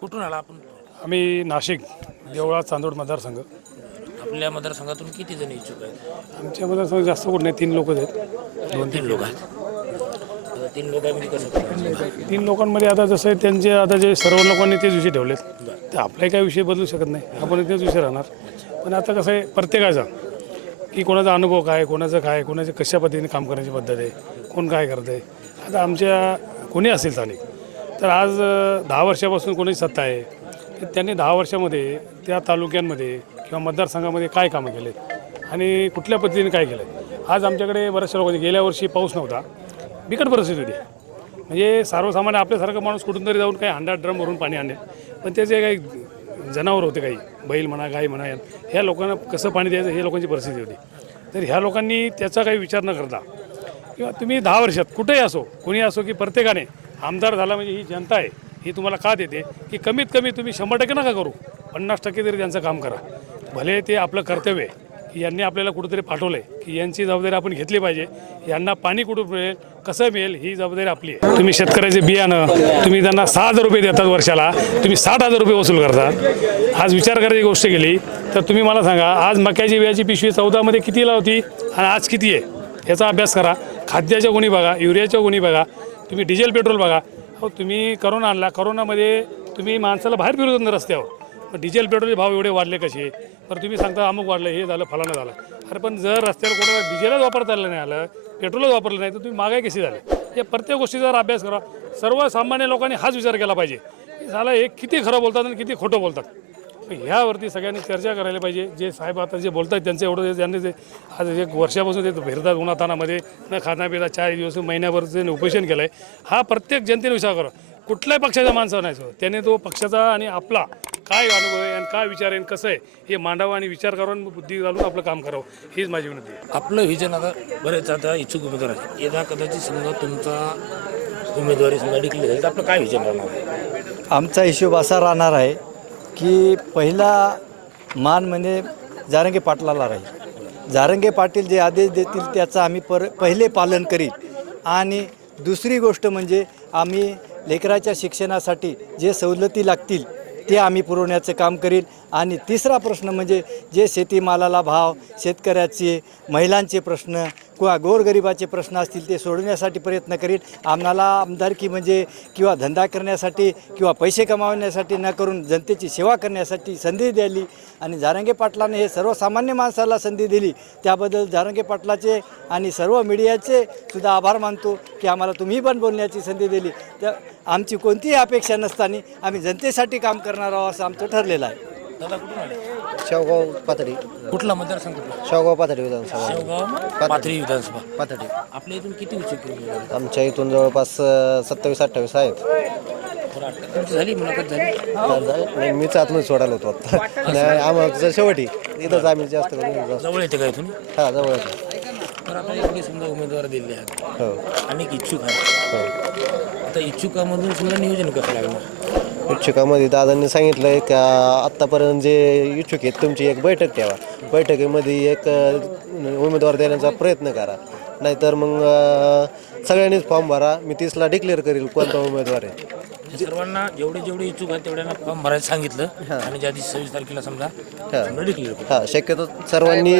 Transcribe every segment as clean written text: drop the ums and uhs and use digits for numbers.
कुठून आला आपण? आम्ही नाशिक देवळा चांदोड मतदारसंघ. आपल्या मतदारसंघातून किती जण इच्छुक आहेत? आमच्या मतदारसंघ जास्त कोण नाही, 3 लोक आहेत. 2-3 लोक आहेत. 3 लोकांमध्ये कसं करायचं? 3 लोकांमध्ये आता जसं त्यांचे आता जे सर्व लोकांनी तेच विषय ठेवलेत तर आपलाही काही विषय बदलू शकत नाही, आपण तेच विषय राहणार. पण आता कसं आहे प्रत्येकाचा की कोणाचा अनुभव काय, कोणाचं काय, कोणाच्या कशा पद्धतीने काम करण्याची पद्धत आहे, कोण काय करतं आहे. आता आमच्या कोणी असेल स्थानिक तर आज 10 वर्षापासून कोणी सत्ता आहे तर त्यांनी 10 वर्षामध्ये त्या तालुक्यांमध्ये किंवा मतदारसंघामध्ये काय कामं केलेत आणि कुठल्या पद्धतीने काय केलं. आज आमच्याकडे बऱ्याचशा लोकांनी गेल्या वर्षी पाऊस नव्हता, बिकट परिस्थिती होती. म्हणजे सर्वसामान्य आपल्यासारखं माणूस कुठून तरी जाऊन काही हंडा ड्रम भरून पाणी आणले, पण ते जे काही जनावर होते, काही बैल म्हणा गाय म्हणा, ह्या लोकांना कसं पाणी द्यायचं हे लोकांची परिस्थिती होती. तर ह्या लोकांनी त्याचा काही विचार न करता किंवा तुम्ही 10 वर्षात कुठेही असो, कोणी असो, की प्रत्येकाने आमदार झाला म्हणजे ही जनता आहे ही तुम्हाला का देते की कमीत कमी तुम्ही 100% नका करू, 50% तरी त्यांचं काम करा. भले ते आपलं कर्तव्य आहे की यांनी आपल्याला कुठंतरी पाठवलं आहे की यांची जबाबदारी आपण घेतली पाहिजे. यांना पाणी कुठं मिळेल, कसं मिळेल ही जबाबदारी आपली आहे. तुम्ही शेतकऱ्याचे बियाणं तुम्ही त्यांना 6,000 रुपये देतात वर्षाला, तुम्ही 60,000 रुपये वसूल करतात. आज विचार करायची गोष्ट केली तर तुम्ही मला सांगा, आज मक्याची बियाची पिशवी 14मध्ये कितीला होती आणि आज किती आहे याचा अभ्यास करा. खाद्याच्या गुणी बघा, युरियाच्या गुणी बघा, तुम्ही डिझेल पेट्रोल बघा. हो तुम्ही करोना आणला, करोनामध्ये तुम्ही माणसाला बाहेर फिरवत नाही रस्त्यावर, डिझेल पेट्रोलचे भाव एवढे वाढले कसे, तर तुम्ही सांगता अमुक वाढलं, हे झालं, फलानं झालं. अरे पण जर रस्त्यावर कोणाला डिझेलच वापरता आलं नाही, आलं पेट्रोलच वापरलं नाही, तर तुम्ही महागाई कशी झाली. या प्रत्येक गोष्टीचा अभ्यास करा. सर्वसामान्य लोकांनी हाच विचार केला पाहिजे की झालं हे किती खरं बोलतात आणि किती खोटं बोलतात. ह्यावरती सगळ्यांनी चर्चा करायला पाहिजे. जे साहेब आता जे बोलत आहेत त्यांचं एवढं त्यांनी ते आज 1 वर्षापासून ते फिरतात उन्हातानामध्ये, न खाण्यापिता 4 दिवस महिन्याभर ते उपोषण केलं आहे. हा प्रत्येक जनतेने विचार करा. कुठल्याही पक्षाचा माणसं नाही, त्याने तो पक्षाचा आणि आपला काय अनुभव आहे आणि काय विचार आहे कसं आहे हे मांडावं आणि विचार करून बुद्धी घालून आपलं काम करावं, हीच माझी विनंती आहे. आपलं व्हिजन आता बरेच आता इच्छुक उमेदवार आहेत. यदा कदाचित समजा तुमचा उमेदवारी समजा डिक्लेअर झाली तर आपलं काय व्हिजन राहणार आहे? आमचा हिशोब असा राहणार आहे की पहिला मान म्हणजे जारंगे पाटलाला राहील. जारंगे पाटील जे आदेश देतील त्याचं आम्ही पहिले पालन करील. आणि दुसरी गोष्ट म्हणजे आम्ही लेकराच्या शिक्षणासाठी जे सवलती लागतील ते आम्ही पुरवण्याचं काम करील. आणि तिसरा प्रश्न म्हणजे जे शेतीमालाला भाव, शेतकऱ्याचे, महिलांचे प्रश्न किंवा गोरगरिबाचे प्रश्न असतील ते सोडवण्यासाठी प्रयत्न करील. आम्हाला आमदारकी म्हणजे किंवा धंदा करण्यासाठी किंवा पैसे कमावण्यासाठी न करून जनतेची सेवा करण्यासाठी संधी दिली. आणि जारंगे पाटलाने हे सर्वसामान्य माणसाला संधी दिली, त्याबद्दल जारंगे पाटलाचे आणि सर्व मीडियाचे सुद्धा आभार मानतो की आम्हाला तुम्ही पण बोलण्याची संधी दिली. तर आमची कोणतीही अपेक्षा नसताना आम्ही जनतेसाठी काम करणार आहोत असं आमचं ठरलेलं आहे. दादा कुठून आले? शेवगाव पाथडी. कुठला मतदारसंघ कुठला? शेवगाव पाथडी विधानसभा. शेवगाव पाथरी विधानसभा. पाथडी. आपल्या इथून किती इच्छुक उमेदवार आहेत? आमच्या इथून जवळपास 27-28 आहेत. तुमची झाली मुलाखत झाली? नाही, मीच आतमध्ये सोडायला होतो आता. नाही, आम्हाला शेवटी इथंच आम्ही जास्त करून जवळ येते का इथून? हा जवळच. तर आता एवढे समजा उमेदवार दिले आहेत, हो अनेक इच्छुक आहेत. हो. आता इच्छुकामधून समजा नियोजन कसं लागणार? इच्छुकामध्ये दादांनी सांगितलं आहे का आत्तापर्यंत जे इच्छुक आहेत तुमची एक बैठक ठेवा. बैठकीमध्ये एक उमेदवार देण्याचा प्रयत्न करा, नाहीतर मग सगळ्यांनीच फॉर्म भरा. मी 30ला डिक्लेअर करील कोणता उमेदवार आहे. सर्वांना जेवढे इच्छुक आहेत तेवढ्यांना फॉर्म भरायला सांगितलं आणि ज्या दिवशी 26 तारखेला समजा डिक्लेअर करू. हां, शक्यतो सर्वांनी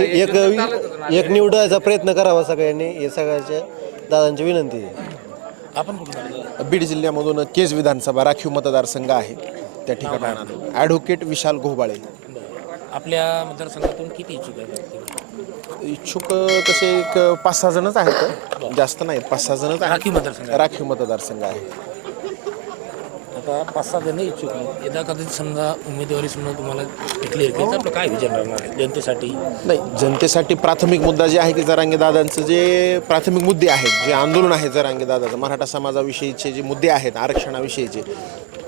एक निवडायचा प्रयत्न करावा सगळ्यांनी, हे सगळ्याच्या दादांची विनंती आहे. आपण कुठून आले? बीड जिल्ह्यामधून केज विधानसभा राखीव मतदारसंघ आहे, त्या ठिकाणी ॲडव्होकेट विशाल घोबाळे. आपल्या मतदारसंघातून किती इच्छुक आहेत? इच्छुक तसे एक 5-6 जणच आहेत, जास्त नाहीत, 5-6 जणच आहेत. राखीव मतदारसंघ. राखीव मतदारसंघ आहे. आता 5-6 जण इच्छुक आहेत. यदा कदाचित समजा उमेदवारी समजा तुम्हाला डिक्लेअर केली तर आपलं काय विचार राहणार आहे जनतेसाठी? नाही, जनतेसाठी प्राथमिक मुद्दा जे आहे की जरांगे दादांचं जे प्राथमिक मुद्दे आहेत, जे आंदोलन आहे जरांगे दादाचं, मराठा समाजाविषयीचे जे मुद्दे आहेत, आरक्षणाविषयीचे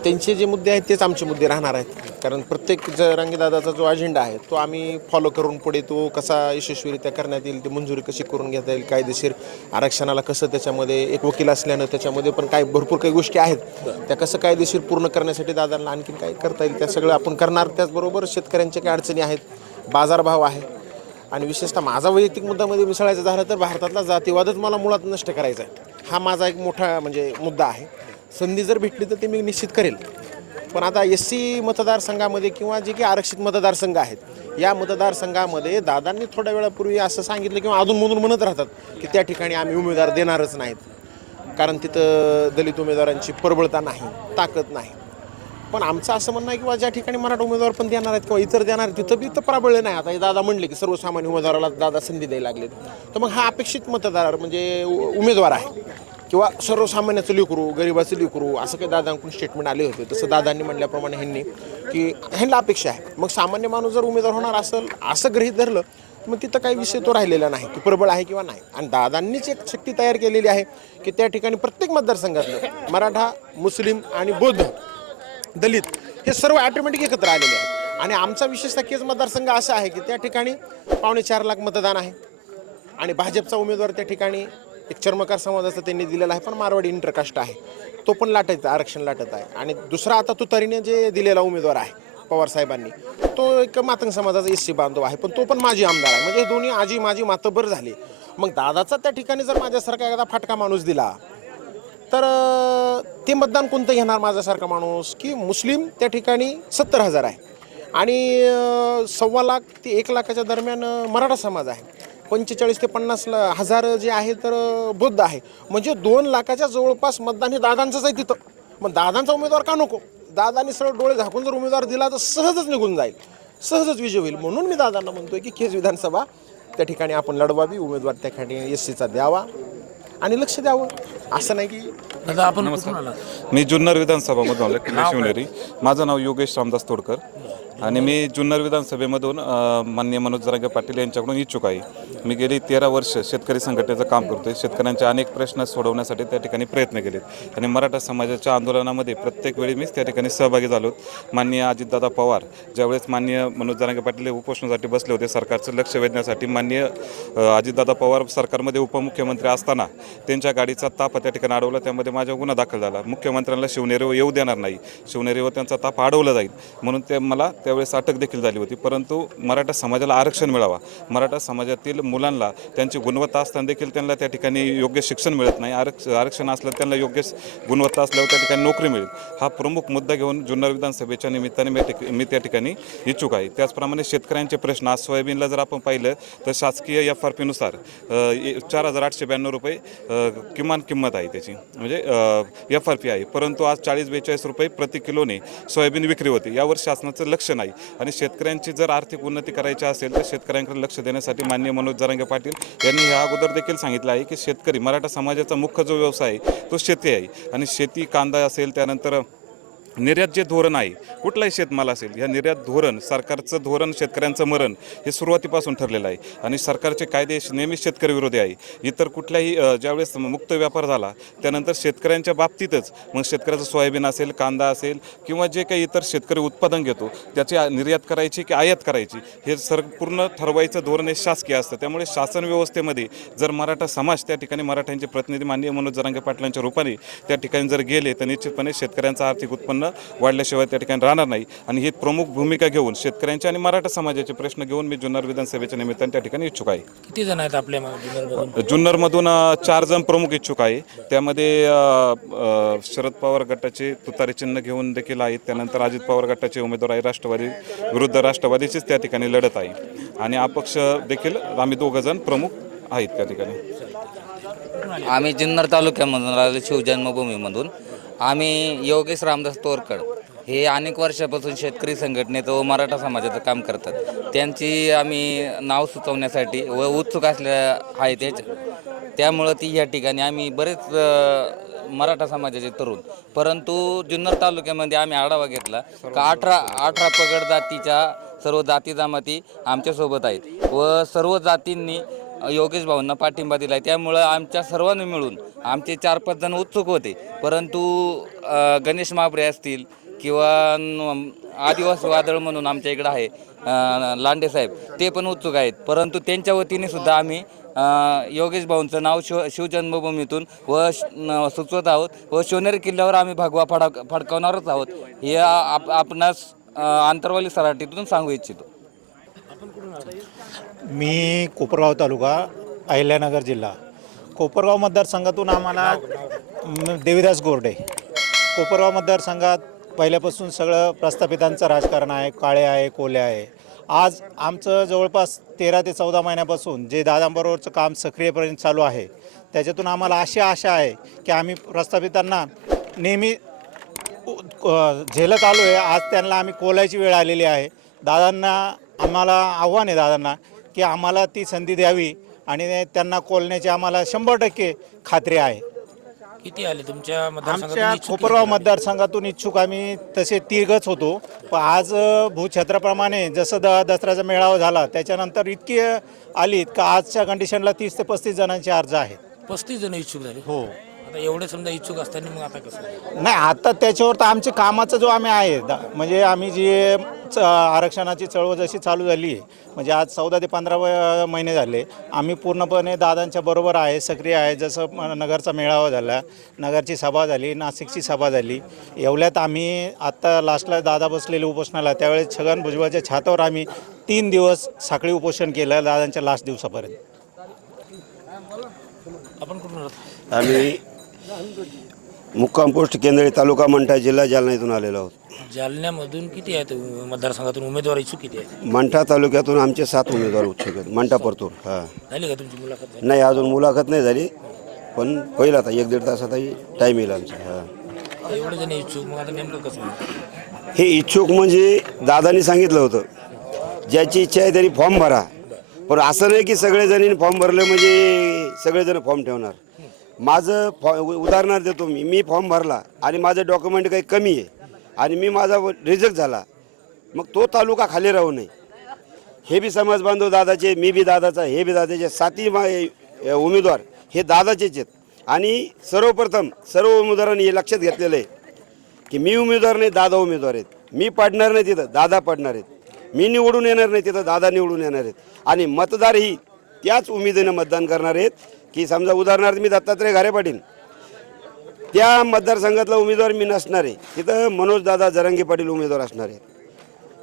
त्यांचे जे मुद्दे आहेत तेच आमचे मुद्दे राहणार आहेत. कारण प्रत्येक जरांगे दादाचा जो अजेंडा आहे तो आम्ही फॉलो करून पुढे तो कसा यशस्वीरित्या करण्यात येईल, ती मंजुरी कशी करून घेता येईल, कायदेशीर आरक्षणाला कसं, त्याच्यामध्ये एक वकील असल्यानं त्याच्यामध्ये पण काय भरपूर काही गोष्टी आहेत त्या कसं कायदेशीर पूर्ण करण्यासाठी दादांना आणखीन काय करता येईल त्या सगळं आपण करणार. त्याचबरोबर शेतकऱ्यांच्या काही अडचणी आहेत, बाजारभाव आहे आणि विशेषतः माझा वैयक्तिक मुद्द्यामध्ये मिसळायचं झालं तर भारतातला जातीवादच मला मुळात नष्ट करायचा आहे. हा माझा एक मोठा म्हणजे मुद्दा आहे. संधी जर भेटली तर ते मी निश्चित करेल. पण आता SC मतदारसंघामध्ये किंवा जे काही आरक्षित मतदारसंघ आहेत या मतदारसंघामध्ये दादांनी थोड्या वेळापूर्वी असं सांगितलं किंवा अधूनमधून म्हणत राहतात की त्या ठिकाणी आम्ही उमेदवार देणारच नाहीत, कारण तिथं दलित उमेदवारांची प्रबळता नाही, ताकद नाही. पण आमचं असं म्हणणं आहे की ज्या ठिकाणी मराठा उमेदवार पण देणार आहेत किंवा इतर देणार आहेत तिथं बी तर प्राबल्य नाही. आता हे दादा म्हणले की सर्वसामान्य उमेदवाराला दादा संधी द्यायला लागलेत, तर मग हा अपेक्षित मतदार म्हणजे उमेदवार आहे किंवा सर्वसामान्याचं लेकरू, गरिबाचं लेकरू, असं काही दादांकडून स्टेटमेंट आले होते. तसं दादांनी म्हटल्याप्रमाणे ह्यांना अपेक्षा आहे. मग सामान्य माणूस जर उमेदवार होणार असेल असं गृहीत धरलं मग तिथं काही विषय तो राहिलेला नाही की प्रबळ आहे किंवा नाही. आणि दादांनीच एक शक्ती तयार केलेली आहे की त्या ठिकाणी प्रत्येक मतदारसंघातलं मराठा, मुस्लिम आणि बौद्ध, दलित हे सर्व ऑटोमॅटिक एकत्र आलेले आहेत. आणि आमचा विशेषतः केज मतदारसंघ असा आहे की त्या ठिकाणी 4.25 लाख मतदान आहे आणि भाजपचा उमेदवार त्या ठिकाणी एक चर्मकार समाजाचा त्यांनी दिलेला आहे, पण मारवाडी इंटरकास्ट आहे, तो पण लाटायचा, आरक्षण लाटत आहे. आणि दुसरा आता तुतारीने जे दिलेला उमेदवार आहे पवार साहेबांनी, तो एक मातंग समाजाचा SC बांधव आहे, पण तो पण माजी आमदार आहे. म्हणजे दोन्ही आजी माझी मातबर झाली. मग दादाचा त्या ठिकाणी जर माझ्यासारखा एखादा फाटका माणूस दिला तर ते मतदान कोणतं घेणार माझ्यासारखा माणूस? की मुस्लिम त्या ठिकाणी 70,000 आहे आणि 1.25 लाख ते 1 लाखाच्या दरम्यान मराठा समाज आहे, 45 ते 50,000 जे आहे तर बौद्ध आहे. म्हणजे 2 लाखाच्या जवळपास मतदान हे दादांचंच आहे तिथं. मग दादांचा उमेदवार का नको? दादांनी सरळ डोळे झाकून जर उमेदवार दिला तर सहजच निघून जाईल, सहजच विजय होईल. म्हणून मी दादांना म्हणतोय की केज विधानसभा त्या ठिकाणी आपण लढवावी, उमेदवार त्या ठिकाणी SCचा द्यावा आणि लक्ष द्यावं. असं नाही की दादा आपण कुठून आला? मी जुन्नर विधानसभामधून आलो, किल्ले शिवनेरी. माझं नाव योगेश रामदास तोडकर आणि मी जुन्नर विधानसभेमधून माननीय मनोज जरांगे पाटील यांच्याकडून इच्छुक आहे. मी गेली 13 वर्ष शेतकरी संघटनेचं काम करतोय. शेतकऱ्यांचे अनेक प्रश्न सोडवण्यासाठी त्या ठिकाणी प्रयत्न केलेत आणि मराठा समाजाच्या आंदोलनामध्ये प्रत्येक वेळी मी त्या ठिकाणी सहभागी झालो. माननीय अजितदादा पवार ज्यावेळेस माननीय मनोज जरांगे पाटील उपोषणासाठी बसले होते सरकारचं लक्ष वेधण्यासाठी, माननीय अजितदादा पवार सरकारमध्ये उपमुख्यमंत्री असताना त्यांच्या गाडीचा ताप त्या ठिकाणी अडवला, त्यामध्ये माझा गुन्हा दाखल झाला. मुख्यमंत्र्यांना शिवनेरीवर येऊ देणार नाही, शिवनेरीवर त्यांचा ताप अडवला जाईल म्हणून ते मला त्यावेळेस अटक देखील झाली होती. परंतु मराठा समाजाला आरक्षण मिळावा, मराठा समाजातील मुलांना त्यांची गुणवत्ता असताना देखील त्यांना त्या ठिकाणी योग्य शिक्षण मिळत नाही, आरक्षण असलं त्यांना योग्य गुणवत्ता असल्यावर त्या ठिकाणी नोकरी मिळेल, हा प्रमुख मुद्दा घेऊन जुन्नर विधानसभेच्या निमित्ताने मी त्या ठिकाणी इच्छुक आहे. त्याचप्रमाणे शेतकऱ्यांचे प्रश्न, आज सोयाबीनला जर आपण पाहिलं तर शासकीय FRP नुसार 4,892 रुपये किमान किंमत आहे त्याची, म्हणजे FRP आहे. परंतु आज 40-42 रुपये प्रति किलोने सोयाबीन विक्री होते. यावर शासनाचं लक्ष नाही आणि शेतकऱ्यांची जर आर्थिक उन्नती करायची असेल तर शेतकऱ्यांकडे लक्ष देण्यासाठी माननीय मनोज जरांगे पाटील यांनी ह्या अगोदर देखील सांगितलं आहे की शेतकरी, मराठा समाजाचा मुख्य जो व्यवसाय आहे तो शेती आहे आणि शेती, कांदा असेल, त्यानंतर निर्यात जे धोरण आहे, कुठलाही शेतमाल असेल, या निर्यात धोरण, सरकारचं धोरण शेतकऱ्यांचं मरण हे सुरुवातीपासून ठरलेलं आहे आणि सरकारचे कायदे नेहमीच शेतकरी विरोधी आहे. इतर कुठल्याही ज्यावेळेस मुक्त व्यापार झाला त्यानंतर शेतकऱ्यांच्या बाबतीतच मग शेतकऱ्याचं सोयाबीन असेल, कांदा असेल किंवा जे काही इतर शेतकरी उत्पादन घेतो त्याची निर्यात करायची की आयात करायची हे पूर्ण ठरवायचं धोरण हे शासकीय असतं. त्यामुळे शासन व्यवस्थेमध्ये जर मराठा समाज त्या ठिकाणी मराठ्यांचे प्रतिनिधी माननीय मनोज जरांगे पाटलांच्या रूपाने त्या ठिकाणी जर गेले तर निश्चितपणे शेतकऱ्यांचं आर्थिक उत्पन्न वाढल्याशिवाय त्या ठिकाणी राहणार नाही. आणि ही प्रमुख भूमिका घेऊन शेतकऱ्यांचे आणि मराठा समाजाचे प्रश्न घेऊन मी जुन्नर विधानसभेच्या निमित्ताने त्या ठिकाणी इच्छुक आहे. किती जण आहेत आपल्या जुन्नरमधून? जुन्नरमधून 4 जण प्रमुख इच्छुक आहे. त्यामध्ये शरद पवार गटाचे तुतारी चिन्ह घेऊन देखील आहेत. त्यानंतर अजित पवार गटाचे उमेदवार आहे, राष्ट्रवादी विरुद्ध राष्ट्रवादीचीच त्या ठिकाणी लढत आहे आणि अपक्ष देखील आम्ही 2 जण प्रमुख आहेत त्या ठिकाणी. आम्ही जुन्नर तालुक्यामधून राहिलो, शिवजन्मभूमीमधून. आम्ही योगेश रामदास तोरकड हे अनेक वर्षापासून शेतकरी संघटनेत व मराठा समाजाचं काम करतात. त्यांची आम्ही नाव सुचवण्यासाठी व उत्सुक असल्या आहे त्यामुळं ती या ठिकाणी आम्ही बरेच मराठा समाजाचे तरुण, परंतु जुन्नर तालुक्यामध्ये आम्ही आढावा घेतला का 18 पगड जातीच्या सर्व जाती जमाती आमच्यासोबत आहेत व सर्व जातींनी योगेश भाऊंना पाठिंबा दिला आहे. त्यामुळं आमच्या सर्वांनी मिळून आमचे 4-5 जण उत्सुक होते, परंतु गणेश महाबरे असतील किंवा आदिवासी वादळ म्हणून आमच्या इकडं आहे लांडे साहेब, ते पण उत्सुक आहेत. परंतु त्यांच्या वतीने सुद्धा आम्ही योगेश भाऊंचं नाव शिवजन्मभूमीतून सुचवत आहोत व शिवनेरी किल्ल्यावर आम्ही भगवा फडकवणारच आहोत हे आपणास आंतरवाली सराटीतून सांगू इच्छितो. मी कोपरगाव तालुका, अहिल्यानगर जिल्हा. कोपरगाव मतदारसंघातून आम्हाला देवीदास गोरडे, कोपरगाव मतदारसंघात पहिल्यापासून सगळं प्रस्थापितांचं राजकारण आहे, काळे आहे, कोले आहे. आज आमचं जवळपास 13 ते 14 महिन्यापासून जे दादांबरोबरचं काम सक्रियपणे चालू आहे, त्याच्यातून आम्हाला अशी आशा आहे की आम्ही प्रस्थापितांना नेहमी झेलत आलो आहे. आज त्यांना आम्ही कोलायची वेळ आलेली आहे. दादांना आम्हाला आव्हान आहे दादांना की आम्हाला ती संधी द्यावी आणि त्यांना कोलण्याची आम्हाला 100% खात्री आहे. किती आले तुमच्या आमच्या मतदारसंघातून इच्छुक कोपरगाव मतदारसंघातून इच्छुक आम्ही तसे 3घच होतो. पण आज भूक्षेत्राप्रमाणे जसं दसऱ्याचा मेळावा झाला त्याच्यानंतर इतकी आलीत का आजच्या कंडिशनला 30 ते 35 जणांचे अर्ज आहेत. 35 जण इच्छुक झाले? हो. आता एवढे समजा इच्छुक असताना मग आता कसं? नाही, आता त्याच्यावर तर आमच्या कामाचा जो आम्ही आहे म्हणजे आम्ही जे आरक्षणाची चळवळ जशी चालू झाली आहे, म्हणजे आज 14 ते 15 महिने झाले आम्ही पूर्णपणे दादांच्या बरोबर आहे, सक्रिय आहे. जसं नगरचा मेळावा झाला, नगरची सभा झाली, नाशिकची सभा झाली, एवढ्यात आम्ही आत्ता लास्टला दादा बसलेले उपोषणाला त्यावेळेस छगन भुजबळच्या छातावर आम्ही 3 दिवस साखळी उपोषण केलं दादांच्या लास्ट दिवसापर्यंत. आपण कुठून राहतो? आम्ही मुक्काम पोस्ट केंद्रे, तालुका मंठा, जिल्हा जालना इथून आलेलो आहोत. जालन्यामधून किती आहेत मतदारसंघातून उमेदवार इच्छुक किती आहेत? मंठा तालुक्यातून आमचे 7 उमेदवार इच्छुक आहेत. मंठा परतूर. हां, झाली का तुमची मुलाखत? झाली? नाही अजून मुलाखत नाही झाली, पण होईल आता 1-1.5 तासातही टाईम येईल आमचा. हां, एवढे जण इच्छुक, मग आता नेमकं कसं होईल? हे इच्छुक म्हणजे दादांनी सांगितलं होतं ज्याची इच्छा आहे त्यांनी फॉर्म भरा, पण असं नाही की सगळेजणी फॉर्म भरले म्हणजे सगळेजण फॉर्म ठेवणार. माझं उदाहरणार्थ देतो, मी फॉर्म भरला आणि माझं डॉक्युमेंट काही कमी आहे आणि मी माझा रिजेक्ट झाला, मग तो तालुका खाली राहू नये. हे बी समाज बांधव दादाचे, मी बी दादाचा, हे बी दादाचे, 7 उमेदवार हे दादाचेच आहेत. आणि सर्वप्रथम सर्व उमेदवारांनी हे लक्षात घेतलेलं आहे की मी उमेदवार नाही, दादा उमेदवार आहेत. मी पडणार नाही तिथं, दादा पडणार आहेत. मी निवडून येणार नाही तिथं, दादा निवडून येणार आहेत. आणि मतदार ही त्याच उमेदीनं मतदान करणार आहेत की समजा उदाहरणार्थ मी दत्तात्रय घारे पाटील, त्या मतदारसंघातला उमेदवार मी नसणार आहे, तिथं मनोजदादा जरांगे पाटील उमेदवार असणार आहे.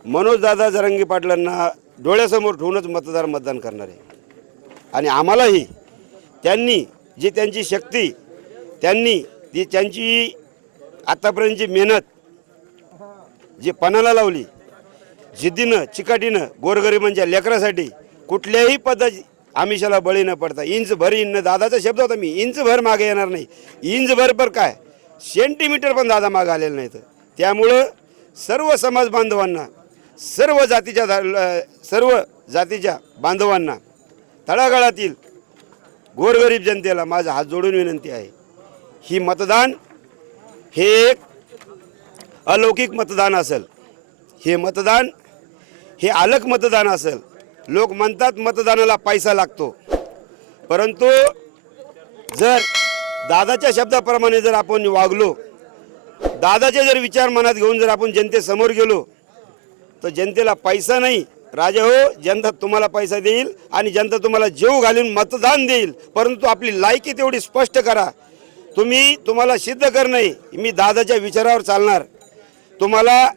मनोजदादा जरांगे पाटलांना डोळ्यासमोर ठेवूनच मतदार मतदान करणार आहे. आणि आम्हालाही त्यांनी जी त्यांची शक्ती, त्यांनी जी त्यांची आत्तापर्यंतची मेहनत जी पणाला लावली, जिद्दीनं चिकाटीनं गोरगरिबांच्या लेकरासाठी कुठल्याही पद्धती आमिषाला बळी न पडता इंचभर इंच, दादाचा शब्द होता, मी इंचभर मागे येणार नाही. इंचभर पर काय सेंटीमीटर पण दादा मागे आलेलं नाही. तर त्यामुळं सर्व समाज बांधवांना, सर्व जातीच्या बांधवांना, तळागाळातील गोरगरीब जनतेला माझा हात जोडून विनंती आहे, ही मतदान हे एक अलौकिक मतदान असेल. हे मतदान हे अलग मतदान असेल. लोक म्हणतात मतदानाला पैसा लागतो, परंतु जर दादाच्या शब्दाप्रमाणे जर आपण वागलो, दादाचे जर विचार मनात घेऊन जर आपण जनतेसमोर गेलो, तर जनतेला पैसा नाही राजा हो, जनता तुम्हाला पैसा देईल आणि जनता तुम्हाला जीव घालून मतदान देईल. परंतु आपली लायकी तेवढी स्पष्ट करा. तुम्हाला सिद्ध करणं, मी दादाच्या विचारावर चालणार. तुम्हाला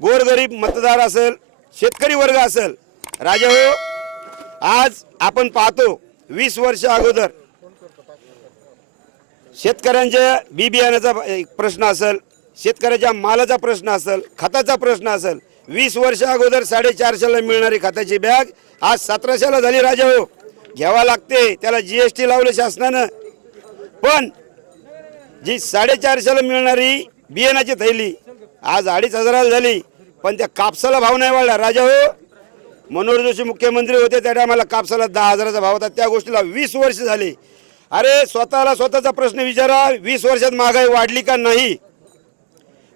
गोरगरीब मतदार असेल, शेतकरी वर्ग असेल, राजा हो, आज आपण पाहतो 20 वर्ष अगोदर शेतकऱ्यांच्या बी बियाण्याचा प्रश्न असेल, शेतकऱ्याच्या मालाचा प्रश्न असेल, खताचा प्रश्न असेल. 20 वर्ष अगोदर 450ला मिळणारी खताची बॅग आज 1700ला झाली. राजा हो, घ्यावा लागते, त्याला GST लावलं शासनानं. पण जी 450ला मिळणारी बियाण्याची थैली आज 2500ला झाली. पण त्या कापसाला भाव नाही वाढला. राजा हो, मनोहर जोशी मुख्यमंत्री होते त्या टायमाला कापसाला 10,000चा भाव होता. त्या गोष्टीला 20 वर्ष झाली. अरे स्वतःचा प्रश्न विचारा, 20 वर्षात महागाई वाढली का नाही?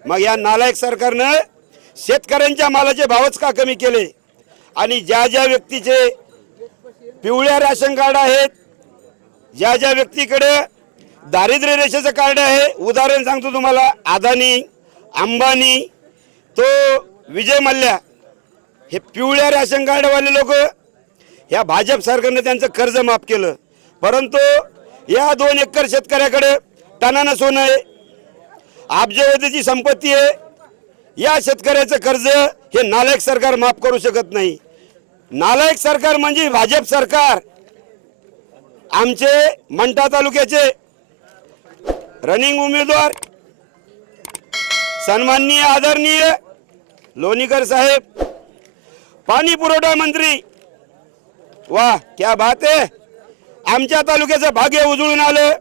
मग या नालायक सरकारनं शेतकऱ्यांच्या मालाचे भावच का कमी केले? आणि ज्या ज्या व्यक्तीचे पिवळ्या राशन कार्ड आहेत, ज्या ज्या व्यक्तीकडे दारिद्र्य रेषेचं कार्ड आहे, उदाहरण सांगतो तुम्हाला, अदानी, अंबानी, तो विजय मल्ल्या, हे पिवळ्या राशन कार्डवाले लोक, या भाजप सरकारनं त्यांचं कर्ज माफ केलं. परंतु या 2 एकर शेतकऱ्याकडे टनानं सोनं आहे, अब्जावधीची संपत्ती आहे. या शेतकऱ्याचं कर्ज हे नालायक सरकार माफ करू शकत नाही. नालायक सरकार म्हणजे भाजप सरकार. आमचे मंठा तालुक्याचे रनिंग उमेदवार सन्माननीय आदरणीय लोणीकर साहेब, पाणी पुरवठा मंत्री, वाह क्या बात आहे. आमच्या तालुक्याचं भाग्य उजळून आलं.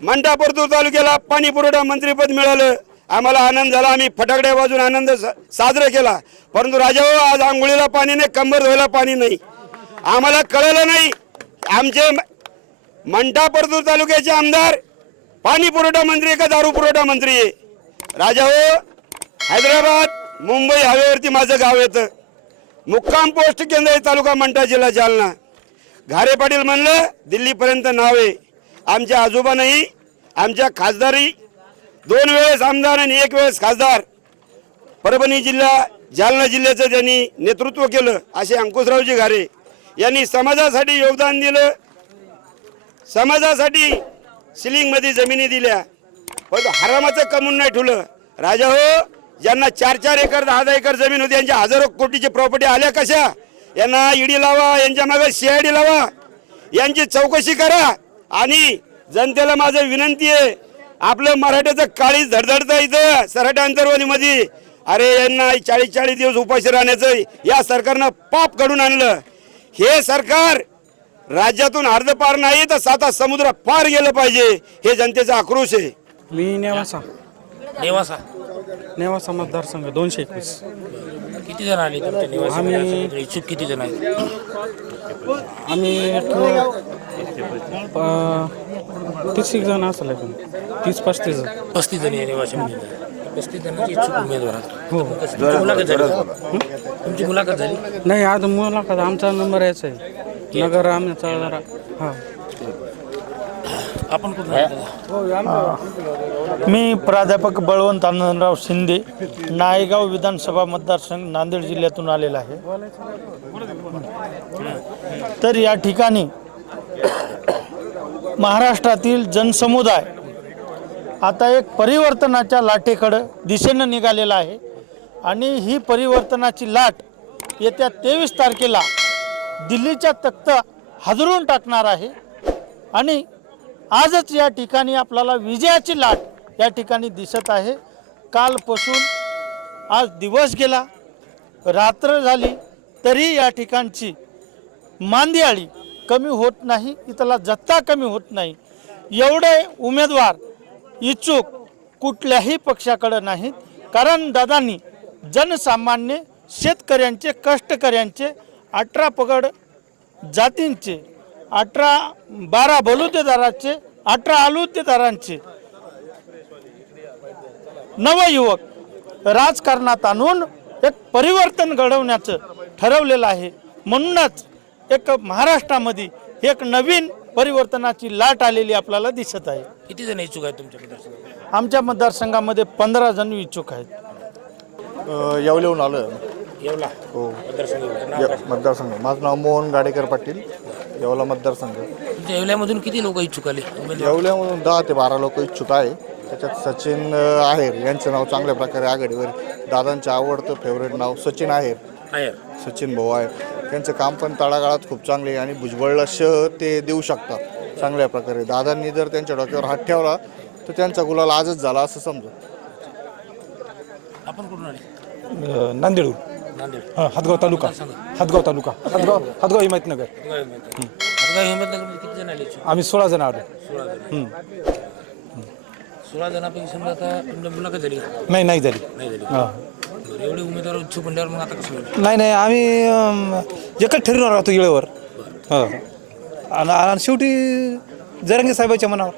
मंठा परतूर तालुक्याला पाणी पुरवठा मंत्रीपद मिळालं. आम्हाला आनंद झाला. आम्ही फटाकड्या वाजून आनंद साजरा केला. परंतु राजाभाऊ, आज आंघोळीला पाणी नाही, कंबर धुवायला पाणी नाही. आम्हाला कळलं नाही. आमचे मंठा परतूर तालुक्याचे आमदार पाणी पुरवठा मंत्री का दारू पुरवठा मंत्री आहे. राजाभाऊ, हैदराबाद मुंबई हायवेवरती माझं गाव येतं. मुक्काम पोस्ट केंद्र आहे तालुका मंठा, जिल्हा जालना. घारे पाटील म्हणलं दिल्लीपर्यंत नाव आहे. आमच्या आजोबांनाही आमच्या खासदारी 2 वेळेस आमदार आणि 1 वेळेस खासदार परभणी जिल्हा जालना जिल्ह्याचं त्यांनी नेतृत्व केलं. असे अंकुशरावजी घारे यांनी समाजासाठी योगदान दिलं. समाजासाठी सिलिंगमध्ये जमिनी दिल्या, पण हरामाचं कमवून नाही ठेवलं. राजा हो, ज्यांना 4-4 एकर 10-10 एकर जमीन होती, यांच्या हजारो कोटीची प्रॉपर्टी आल्या कशा? यांना ईडी लावा, यांच्या मागे CID लावा, यांची चौकशी करा. आणि जनतेला माझं विनंती आहे, आपलं मराठ्याचं काळीच धडधडतं इथं सराठा अंतर्वादीमध्ये. अरे यांना 40-40 दिवस उपाशी राहण्याचं या सरकारनं पाप घडून आणलं. हे सरकार राज्यातून अर्धपार नाही तर 7 समुद्र पार गेलं पाहिजे, हे जनतेचा आक्रोश आहे. मी नेवासा नेवासा मतदारसंघ 221. किती जण आले तुमच्या निवासी मतदारसंघात? इच्छुक किती जण आहेत? आम्ही 30 जण असेल, 30-35 जण. 35 जण या निवासीमध्ये. 35 जणांची इच्छुक उमेदवार आहेत. हो. तुमची मुलाखत झाली? तुमची मुलाखत झाली? नाही, आज मुलाखत आमचा नंबर यायचा आहे. नगर आमचा जरा हां. आपण कुठून आले? मी प्राध्यापक बळवंत आनंदराव शिंदे, नायगाव विधानसभा मतदारसंघ, नांदेड जिल्ह्यातून आलेला आहे. तर या ठिकाणी महाराष्ट्रातील जनसमुदाय आता एक परिवर्तनाच्या लाटेकडं दिशेनं निघालेला आहे. आणि ही परिवर्तनाची लाट येत्या 23 तारखेला दिल्लीच्या तख्त हादरून टाकणार आहे. आणि आजच या ठिकाणी आपल्याला विजयाची लाट या ठिकाणी दिसत आहे. कालपासून आज दिवस गेला, रात्र झाली, तरी या ठिकाणची मांदियाळी कमी होत नाही, इथला जत्ता कमी होत नाही. एवढे उमेदवार इच्छुक कुठल्याही पक्षाकडे नाहीत. कारण दादांनी जनसामान्य शेतकऱ्यांचे, कष्टकऱ्यांचे, 18 पगड जातींचे, 12 बलुतेदाराचे, 18 आलुतेदारांचे नवयुवक राजकारणात आणून एक परिवर्तन घडवण्याचं ठरवलेलं आहे. म्हणूनच एक महाराष्ट्रामध्ये एक नवीन परिवर्तनाची लाट आलेली आपल्याला दिसत आहे. किती जण इच्छुक आहेत तुमच्या मतदारसंघात? आमच्या मतदारसंघामध्ये 15 जण इच्छुक आहेत. येवलेहून आलं. येवला हो, मतदारसंघ. नाव काय? मतदारसंघ. माझं नाव मोहन गाडेकर पाटील, येवला मतदारसंघ. तुमच्या येवल्यामधून किती लोक इच्छुक आले उमेदवार? येवल्यामधून 10 ते 12 लोक इच्छुक आहे. त्याच्यात सचिन आहेर यांचं नाव चांगल्या प्रकारे आघाडीवर. दादांचं आवडतं फेवरेट नाव सचिन आहेर, सचिन भाऊ आहे. त्यांचं काम पण तळागाळात खूप चांगले आहे आणि भुजबळला ते देऊ शकतात चांगल्या प्रकारे. दादांनी जर त्यांच्या डोक्यावर हात ठेवला तर त्यांचा गुलाल आजच झाला असं समजा. आपण कुठून आले? नांदेडून. नांदेड. हातगाव तालुका, हातगाव हिमायतनगर. हिंमतनगरमध्ये किती जण आले इच्छुक? आम्ही 16 जण आलो. 16 जण. 16 जणांपैकी समजा आता तुमच्या मुलाखत झाली का? नाही झाली. नाही झाली. बरं, एवढे उमेदवार इच्छुक म्हणल्यावर मग आता कसं होईल? नाही आम्ही एकच ठरवणार होतो वेळेवर. आणि शेवटी जरांगे साहेबांच्या मनावर.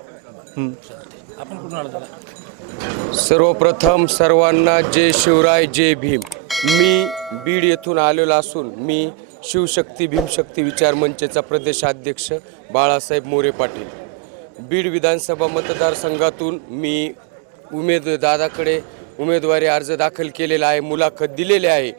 आपण कुठून आलो दादा? सर्वप्रथम सर्वांना जय शिवराय, जय भीम. मी बीड येथून आलेलो असून मी शिवशक्ती भीमशक्ती विचार मंचचा प्रदेशाध्यक्ष बाळासाहेब मोरे पाटील. बीड विधानसभा मतदारसंघातून मी दादाकडे उमेदवारी अर्ज दाखल केलेला आहे, मुलाखत दिलेली आहे.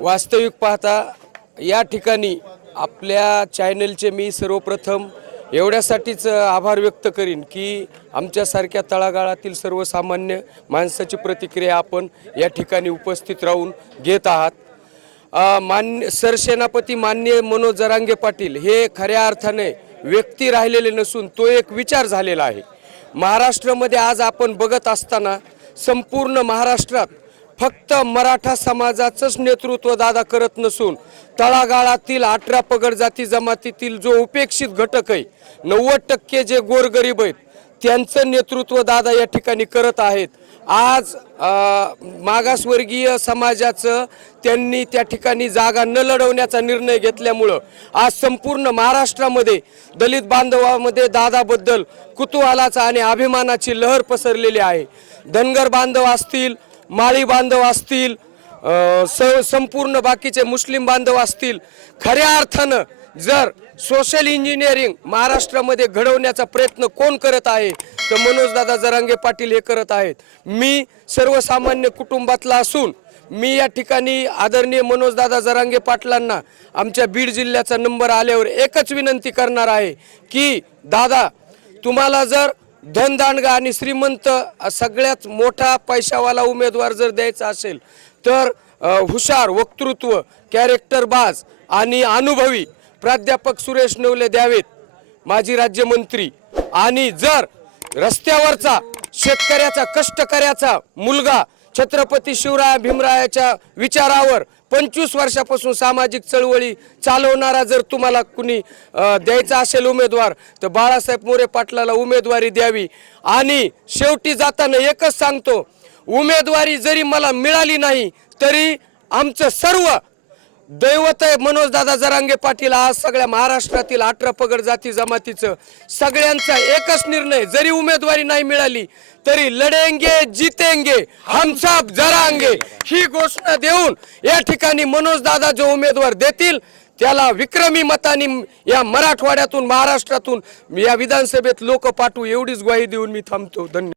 वास्तविक पाहता या ठिकाणी आपल्या चॅनलचे मी सर्वप्रथम एवढ्यासाठीच आभार व्यक्त करीन की आमच्यासारख्या तळागाळातील सर्वसामान्य माणसाची प्रतिक्रिया आपण या ठिकाणी उपस्थित राहून घेत आहात. सरसेनापती माननीय मनोज जरांगे पाटील हे खऱ्या अर्थाने व्यक्ती राहिलेले नसून तो एक विचार झालेला आहे. महाराष्ट्रामध्ये आज आपण बघत असताना संपूर्ण महाराष्ट्रात फक्त मराठा समाजाचंच नेतृत्व दादा करत नसून तळागाळातील 18 पगड जाती जमातीतील जो उपेक्षित घटक आहे, 90% जे गोरगरीब आहेत, त्यांचं नेतृत्व दादा या ठिकाणी करत आहेत. आज मागासवर्गीय समाजाचं त्यांनी त्या ठिकाणी जागा न लढवण्याचा निर्णय घेतल्यामुळं आज संपूर्ण महाराष्ट्रामध्ये दलित बांधवामध्ये दादाबद्दल कुतूहलाचा आणि अभिमानाची लहर पसरलेली आहे. धनगर बांधव असतील, माळी बांधव असतील, संपूर्ण बाकीचे मुस्लिम बांधव असतील, खऱ्या अर्थानं जर सोशल इंजिनिअरिंग महाराष्ट्रामध्ये घडवण्याचा प्रयत्न कोण करत आहे तर मनोजदादा जरांगे पाटील हे करत आहेत. मी सर्वसामान्य कुटुंबातला असून मी या ठिकाणी आदरणीय मनोजदादा जरांगे पाटलांना आमच्या बीड जिल्ह्याचा नंबर आल्यावर एकच विनंती करणार आहे की दादा, तुम्हाला जर धनदांडगा आणि श्रीमंत सगळ्यात मोठा पैशावाला उमेदवार जर द्यायचा असेल तर हुशार, वक्तृत्व, कॅरेक्टरबाज आणि अनुभवी प्राध्यापक सुरेश नवले द्यावेत, माजी राज्यमंत्री. आणि जर रस्त्यावरचा शेतकऱ्याचा, कष्टकऱ्याचा मुलगा छत्रपती शिवराय भीमरायाच्या विचारावर 25 वर्षापासून सामाजिक चळवळी चालवणारा जर तुम्हाला कुणी द्यायचा असेल उमेदवार तर बाळासाहेब मोरे पाटलाला उमेदवारी द्यावी. आणि शेवटी जाताना एकच सांगतो, उमेदवारी जरी मला मिळाली नाही तरी आमचं सर्व दैवत आहे मनोजदादा जरांगे पाटील. आज सगळ्या महाराष्ट्रातील 18 पगड जाती जमातीचं सगळ्यांचा एकच निर्णय, जरी उमेदवारी नाही मिळाली तरी लढेंगे जीतेंगे हम सब जरांगे ही घोषणा देऊन या ठिकाणी मनोजदादा जो उमेदवार देतील त्याला विक्रमी मतांनी या मराठवाड्यातून, महाराष्ट्रातून या विधानसभेत लोक पाठवू एवढीच ग्वाही देऊन मी थांबतो. धन्यवाद.